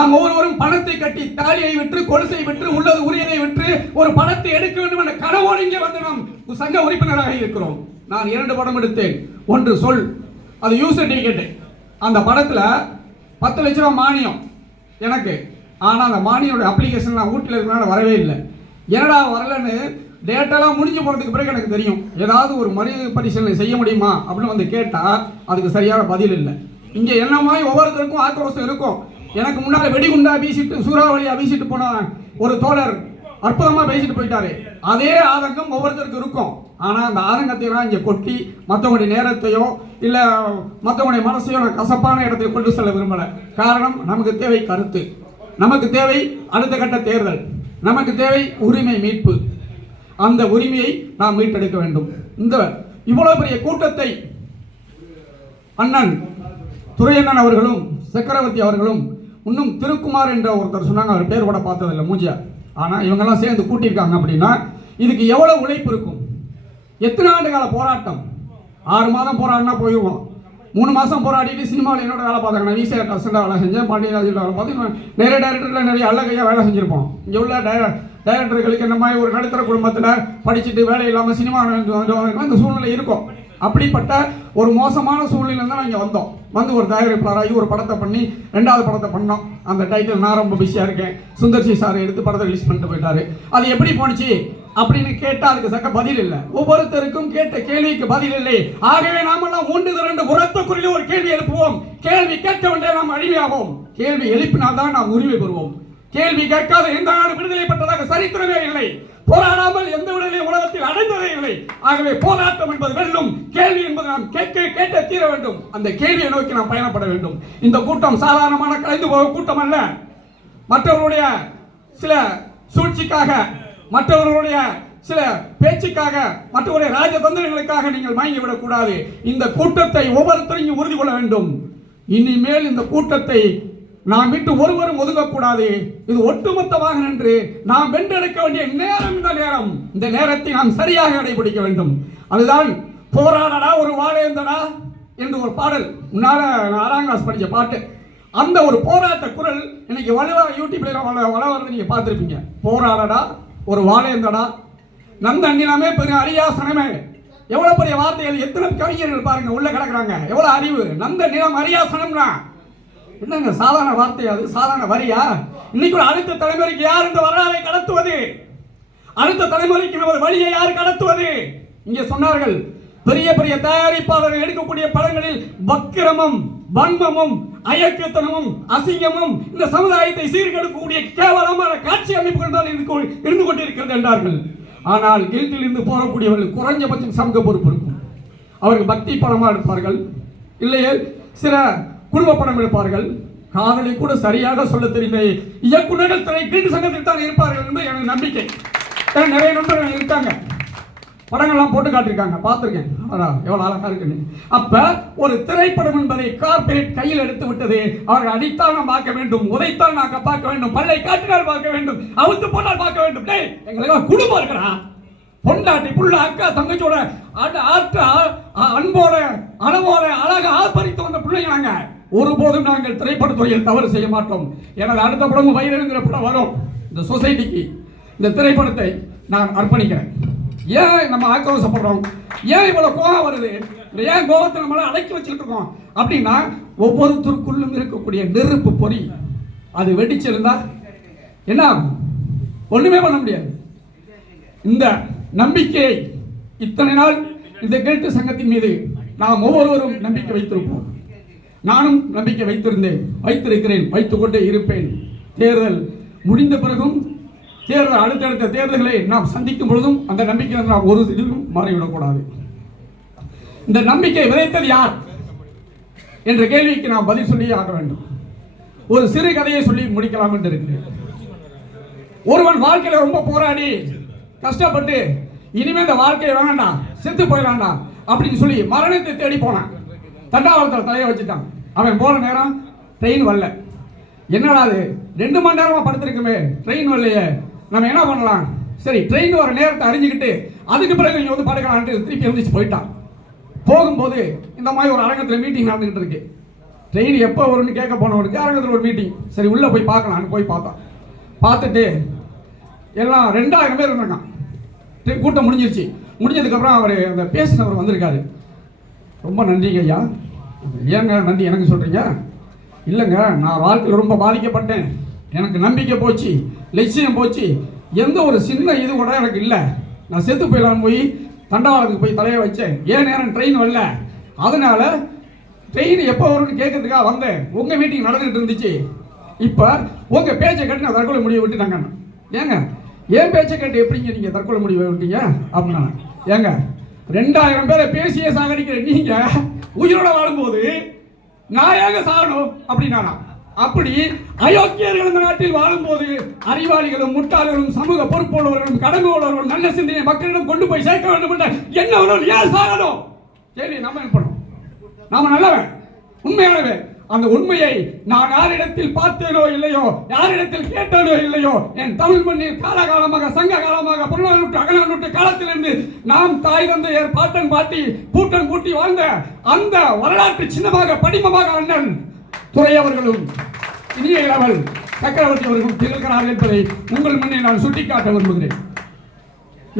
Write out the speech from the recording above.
நாம் ஒவ்வொருவரும் பணத்தை கட்டி தாலியை விற்று கொலுசை விற்று உள்ளது உரியதை விற்று ஒரு பணத்தை எடுக்க வேண்டும் என்ற கனவோடு இங்கே வந்து நாம் சங்க உறுப்பினராக இருக்கிறோம். நான் 2 படம் எடுத்தேன். ஒன்று சொல், அது யூஸ் சர்டிபிகேட். அந்த படத்தில் 10 லட்ச ரூபா மானியம் எனக்கு. ஆனால் அந்த மானியோட அப்ளிகேஷன் நான் வீட்டில் இருக்கிறனால வரவே இல்லை. என்னடா வரலன்னு டேட்டெல்லாம் முடிஞ்சு போகிறதுக்கு பிறகு எனக்கு தெரியும். ஏதாவது ஒரு மறு பரிசீலனை செய்ய முடியுமா அப்படின்னு வந்து கேட்டால் அதுக்கு சரியான பதில் இல்லை. இங்கே என்ன மாதிரி ஒவ்வொருத்தருக்கும் ஆக்ரோஷம் இருக்கும். எனக்கு முன்னால் வெடிகுண்டா வீசிட்டு சூறாவளியாக வீசிட்டு போன ஒரு தோழர் அற்புதமாக பேசிட்டு போயிட்டாரு. அதே ஆதங்கம் ஒவ்வொருத்தருக்கும் இருக்கும். ஆனால் அந்த ஆதங்கத்தையெல்லாம் இங்கே கொட்டி மற்றவங்களுடைய நேரத்தையோ இல்லை மற்றவங்களுடைய மனசையோ நான் கசப்பான இடத்தை கொண்டு செல்ல விரும்பலை. காரணம், நமக்கு தேவை கருத்து, நமக்கு தேவை அடுத்த கட்ட தேர்தல், நமக்கு தேவை உரிமை மீட்பு. அந்த உரிமையை நாம் மீட்டெடுக்க வேண்டும். இந்த இவ்வளவு பெரிய கூட்டத்தை அண்ணன் துரையண்ணன் அவர்களும் சக்கரவர்த்தி அவர்களும் இன்னும் திருக்குமார் என்ற ஒருத்தர் சொன்னாங்க, அவர் பேர் கூட பார்த்ததில்லை மூஞ்சியா. ஆனால் இவங்கெல்லாம் சேர்ந்து கூட்டியிருக்காங்க அப்படின்னா இதுக்கு எவ்வளோ உழைப்பு இருக்கும். எத்தனை ஆண்டு கால போராட்டம். 6 மாதம் போராடினா போயிடுவோம். 3 மாதம் போராடிட்டு சினிமாவில் என்னோட வேலை பார்த்தாங்க. நான் வீசியா கசண்டாக வேலை செஞ்சேன், பாண்டியராஜில் வேலை பார்த்து நிறைய டைரக்டரில் நிறைய அல்லகையாக வேலை செஞ்சுருப்போம். இங்கே உள்ள டைரக்டர்களுக்கு இந்த மாதிரி ஒரு நடுத்தர குடும்பத்தில் படிச்சுட்டு வேலை இல்லாமல் சினிமா இந்த சூழ்நிலை இருக்கும். அப்படிப்பட்ட ஒரு மோசமான சூழ்நிலை தான் இங்கே வந்தோம். வந்து ஒரு தயாரிப்பாளராகி ஒரு படத்தை பண்ணி 2வது படத்தை பண்ணோம். அந்த டைட்டில் நான் ரொம்ப பிஸியாக இருக்கேன், சுந்தர்சி சார் எடுத்து படத்தை ரிலீஸ் பண்ணிட்டு போயிட்டாரு. அது எப்படி போணுச்சு அப்படின்னு கேட்டால் அதுக்கு சக்க பதில் இல்லை. ஒவ்வொருத்தருக்கும் கேட்ட கேள்விக்கு பதில் இல்லை. ஆகவே நாமெல்லாம் 1-2 உரத்த குரலில் ஒரு கேள்வி எழுப்புவோம். கேள்வி கேட்க வேண்டிய நாம் அடிமையாகும். கேள்வி எழுப்பினால்தான் நாம் உரிமை பெறுவோம். கேள்வி கேட்காத எந்த நாடு விடுதலை பெற்றதாக சரித்திரமே இல்லை. போராடாமல் எந்த விடுதலை உலகத்தில் அடைந்ததே இல்லை. ஆகவே போராட்டம் என்பது வெல்லும், கேள்வி என்பது நாம் கேட்ட தீர வேண்டும். அந்த கேள்வியை நோக்கி நாம் பயணப்பட வேண்டும். இந்த கூட்டம் சாதாரணமான கலைந்து போக கூட்டம் அல்ல. மற்றவர்களுடைய சில சூழ்ச்சிக்காக, மற்றவர்களுடைய சில பேச்சுக்காக, மற்றவருடைய ராஜதந்திரங்களுக்காக நீங்கள் மயங்கிவிடக் கூடாது. இந்த கூட்டத்தை ஒவ்வொருத்தரையும் உறுதி கொள்ள வேண்டும். இனிமேல் இந்த கூட்டத்தை நாம் விட்டு ஒருவரும் ஒதுங்கக்கூடாது. இது ஒட்டுமொத்தமாக நின்று நாம் வென்றெடுக்க வேண்டிய நேரம் இந்த நேரம். இந்த நேரத்தை நாம் சரியாக கடைபிடிக்க வேண்டும். அதுதான் போராடடா ஒரு வாழேந்தடா என்று ஒரு பாடல் முன்னால 6ஆம் கிளாஸ் படித்த பாட்டு. அந்த ஒரு போராட்ட குரல் இன்னைக்கு வலுவா யூடியூப்ல வளர்ந்து நீங்க பார்த்துருப்பீங்க. போராடடா ஒரு வாழேந்தடா, நந்த அண்ணிலாமே பெரிய அரியாசனமே. எவ்வளவு பெரிய வார்த்தைகள், எத்தனை கவிஞர்கள் பாருங்க உள்ள கிடக்குறாங்க, எவ்வளவு அறிவு. நந்த நிலம் அரியாசனம்னா என்னங்க சாதாரண வார்த்தை, அது சாதாரண வரியா? இன்னைக்கு ஒரு அடுத்த தலைமுறைக்கு யார் இந்த வரலாறை கடத்துவது? அடுத்த தலைமுறைக்கு ஒரு வழியை யார் கடத்துவது? இங்கே சொன்னார்கள், பெரிய பெரிய தயாரிப்பாளர்கள் எடுக்கக்கூடிய படங்களில் வக்கிரமும் வன்மமும் அயக்கத்தனமும் அசிங்கமும் இந்த சமுதாயத்தை சீர்கெடுக்கக்கூடிய கேவலமான காட்சி அமைப்புகள் தான் இருந்து கொண்டிருக்கிறது என்றார்கள். ஆனால் கில்ட்டில் இருந்து போகக்கூடியவர்கள் குறைஞ்சபட்சம் சமூக பொறுப்பு இருக்கும். அவர்கள் பக்தி படமாக எடுப்பார்கள், இல்லையே சில குடும்ப படம் எடுப்பார்கள். காதலை கூட சரியாக சொல்ல தெரிந்த இயக்குநர்கள் கில்ட் சங்கத்தில் தான் இருப்பார்கள் என்று எனக்கு நம்பிக்கை. நிறைய நண்பர்கள் இருக்காங்க, படங்கள்லாம் போட்டு காட்டியிருக்காங்க, பார்த்துருக்கேன். எவ்வளோ அழகா இருக்குன்னு. அப்ப ஒரு திரைப்படம் என்பதை கார்பரேட் கையில் எடுத்து விட்டது. அவர்கள் அடித்தால் நாம் பார்க்க வேண்டும், உதைத்தால் நாங்கள் பார்க்க வேண்டும், பல்லை காட்டினால் பார்க்க வேண்டும், அவுத்து போனால் பார்க்க வேண்டும். எங்களுக்கு குடும்பம் இருக்கிறா, பொண்டாட்டி புள்ள அக்கா தங்கச்சியோட அன்போட அளவோட அழகா ஆர்ப்பரித்து வந்த பிள்ளைங்க நாங்க. ஒருபோதும் நாங்கள் திரைப்படத்துறையில் தவறு செய்ய மாட்டோம். எனது அடுத்த படமும் வைரங்கிற படம் வரும். இந்த சொசைட்டிக்கு இந்த திரைப்படத்தை நான் அர்ப்பணிக்கிறேன். ஏன் நம்ம ஆக்ரோஷப்படுறோம், ஏன் இவ்வளவு கோபம் வருது, ஏன் கோபத்தை நம்மளால அடக்கி வச்சுக்கிட்டு இருக்கோம் அப்படின்னா, ஒவ்வொருத்தருக்குள்ளும் இருக்கக்கூடிய நெருப்பு பொறி அது வெடிச்சிருந்தா என்ன ஆகும்? ஒண்ணுமே பண்ண முடியாது. இந்த நம்பிக்கையை இத்தனை நாள் இந்த கில்ட் சங்கத்தின் மீது நாம் ஒவ்வொருவரும் நம்பிக்கை வைத்திருப்போம். நானும் நம்பிக்கை வைத்திருக்கிறேன், வைத்துக் கொண்டே இருப்பேன். தேர்தல் முடிந்த பிறகும் அடுத்தடுத்த தேர்தல்களை நாம் சந்திக்கும் பொழுதும் அந்த நம்பிக்கை நாம் ஒரு இதுவும் மாறிவிடக்கூடாது. இந்த நம்பிக்கை விதைத்தது யார் என்ற கேள்விக்கு நாம் பதில் சொல்லியே ஆக வேண்டும். ஒரு சிறு கதையை சொல்லி முடிக்கலாம் என்று இருக்கிறேன். ஒருவன் வாழ்க்கையில ரொம்ப போராடி கஷ்டப்பட்டு இனிமே இந்த வாழ்க்கையை வேண்டாம், செத்து போயிடலாம்டா அப்படின்னு சொல்லி மரணத்தை தேடி போனான். தண்டாவளத்தில் தலையை வச்சுட்டான். அவன் போன நேரம் ட்ரெயின் வரல. என்னடா அது 2 மணி நேரமா படுத்திருக்குமே, ட்ரெயின் வரலையே, நம்ம என்ன பண்ணலாம்? சரி, ட்ரெயின் வர நேரத்தை அறிஞ்சுக்கிட்டு அதுக்கு பிறகு இங்கே வந்து படுக்கலான்ட்டு திருப்பி எழுந்திரிச்சு போயிட்டான். போகும்போது இந்த மாதிரி ஒரு அரங்கத்தில் மீட்டிங் நடந்துகிட்டு இருக்கு. ட்ரெயின் எப்போ வரும்னு கேட்க போனவனுக்கு அரங்கத்தில் ஒரு மீட்டிங். சரி உள்ளே போய் பார்க்கலான்னு போய் பார்த்தான். பார்த்துட்டு எல்லாம் 2000 பேர் இருந்திருக்கான். கூட்டம் முடிஞ்சிருச்சு. முடிஞ்சதுக்கப்புறம் அவர் அந்த பேசினவர் வந்திருக்காரு. ரொம்ப நன்றிங்க ஐயா. ஏங்க நன்றி எனக்கு சொல்கிறீங்க? இல்லைங்க, நான் வாழ்க்கையில் ரொம்ப பாதிக்கப்பட்டேன். எனக்கு நம்பிக்கை போச்சு, லட்சியம் போச்சு. எந்த ஒரு சின்ன இது கூட எனக்கு இல்லை. நான் செத்து போயிடலான்னு போய் தண்டவாளத்துக்கு போய் தலையை வச்சேன். ஏன் நேரம் ட்ரெயின் வரல, அதனால் ட்ரெயின் எப்போ வரும்னு கேட்கறதுக்காக வந்தேன். உங்கள் மீட்டிங் நடந்துகிட்டு இருந்துச்சு. இப்போ உங்கள் பேச்சை கட்டி நான் தற்கொலை முடிவை விட்டுட்டாங்க. ஏங்க ஏன் பேச்சை கேட்டு எப்படிங்க நீங்கள் தற்கொலை முடிவை விட்டீங்க அப்படின்னா, ஏங்க 2000 பேரை பேசியே சாகடிக்கிற நீங்கள் உயிரோட வாழும்போது நான் ஏங்க சாகணும் அப்படின்னா, அப்படி அயோக்கியர்கள் இந்த நாட்டில் வாழும்போது அறிவாளிகளும் முட்டாள்களும் சமூக பொறுப்புள்ளவர்களும் கடமை உள்ளவர்களும் நல்ல சிந்தனை மக்களிடம் கொண்டு போய் சேர்க்க வேண்டும் என்ற என்ன ஏன் சாகணும்? சரி, நம்ம என்ன பண்ணோம்? நாம நல்லவன், உண்மையானவே. அந்த உண்மையை நான் யாரிடத்தில் பார்த்தேனோ இல்லையோ, யாரிடத்தில் கேட்டேனோ இல்லையோ, என் தமிழ் மண்ணில் காலகாலமாக சங்க காலமாக 14 அகநானூற்று காலத்திலிருந்து நாம் தாய் தந்தையர் பாட்டன் பாட்டி பூட்டன் பூட்டி வாழ்ந்த அந்த வரலாற்று சின்னமாக படிமமாக அண்ணன் துரை அவர்களும் இனிய இளவல் சக்கரவர்த்தி அவர்களும் திகழ்கிறார்கள் என்பதை உங்கள் முன்னே நான் சுட்டிக்காட்ட விரும்புகிறேன்.